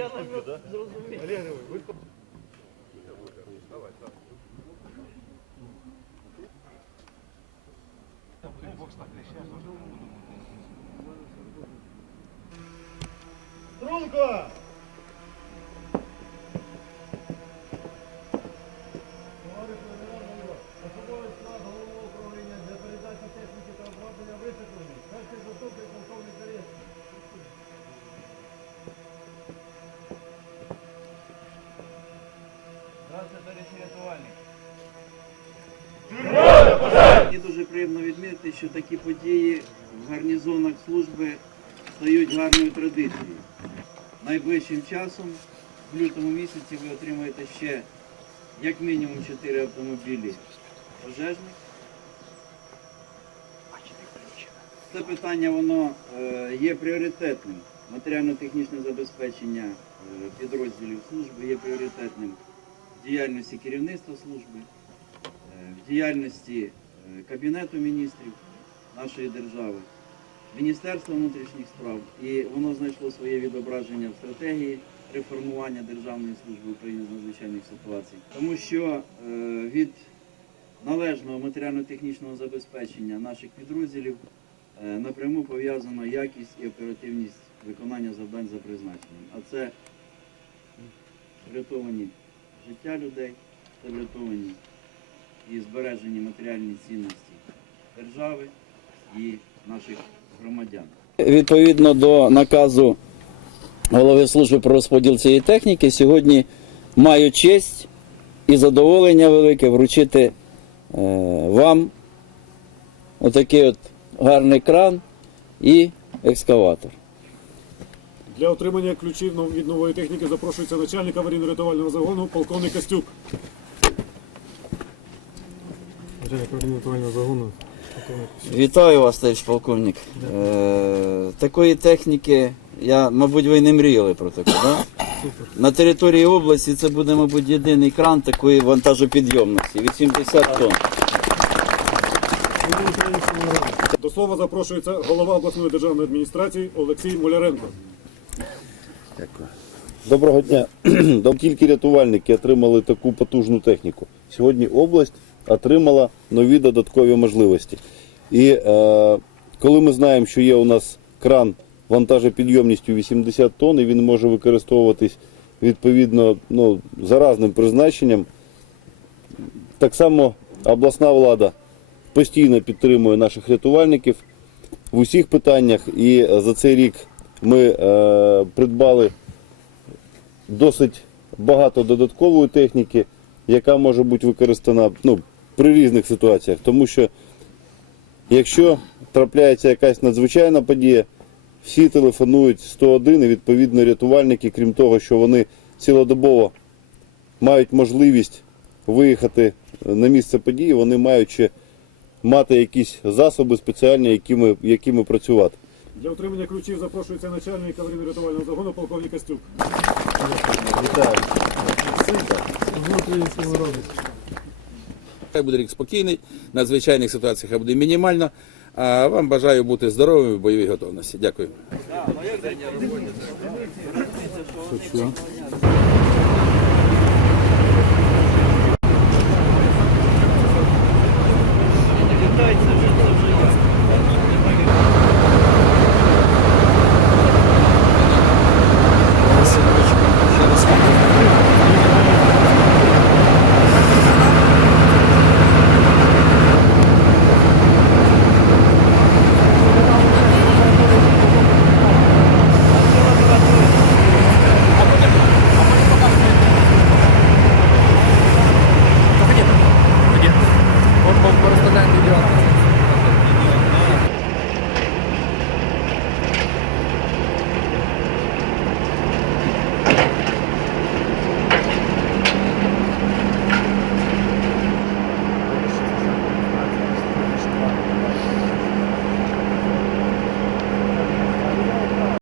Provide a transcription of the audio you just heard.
Я намек зрозумів. Струнко! Товариш дуже приємно відмітити, що такі події в гарнізонах служби стають гарною традицією. Найближчим часом, в лютому місяці, ви отримаєте ще як мінімум 4 автомобілі пожежних. Це питання воно е, є пріоритетним. Матеріально-технічне забезпечення е, підрозділів служби є пріоритетним в діяльності керівництва служби е, в діяльності Кабінету міністрів нашої держави, Міністерства внутрішніх справ, і воно знайшло своє відображення в стратегії реформування Державної служби України з надзвичайних ситуацій, тому що е, від належного матеріально-технічного забезпечення наших підрозділів е, напряму пов'язана якість і оперативність виконання завдань за призначенням. А це врятовані життя людей, це врятовані і збережені матеріальні цінності держави і наших громадян. Відповідно до наказу голови служби про розподіл цієї техніки, сьогодні маю честь і задоволення велике вручити е, вам отакий от гарний кран і екскаватор. Для отримання ключів від нової техніки запрошується начальник аварійно-рятувального загону полковник Костюк. Загону. Вітаю вас, товариш полковник. Е, такої техніки, я, мабуть, ви не мріяли про таку, да? На території області це буде, мабуть, єдиний кран такої вантажопідйомності 80 тонн. До слова запрошується голова обласної державної адміністрації Олексій Муляренко. Доброго дня. Тільки рятувальники отримали таку потужну техніку. Сьогодні область отримала нові додаткові можливості. І е, коли ми знаємо, що є у нас кран вантажопідйомністю 80 тонн, і він може використовуватись відповідно ну, за разним призначенням, так само обласна влада постійно підтримує наших рятувальників в усіх питаннях. І за цей рік ми е, придбали досить багато додаткової техніки, яка може бути використана ну, при різних ситуаціях. Тому що якщо трапляється якась надзвичайна подія, всі телефонують 101 і відповідно рятувальники, крім того, що вони цілодобово мають можливість виїхати на місце події, вони мають ще мати якісь засоби спеціальні, якими, якими працювати. Для отримання ключів запрошується начальник аварійно-рятувального загону полковник Костюк. Хай буде рік спокійний, надзвичайних ситуаціях буде мінімально. А вам бажаю бути здоровими в бойовій готовності. Дякую. Що?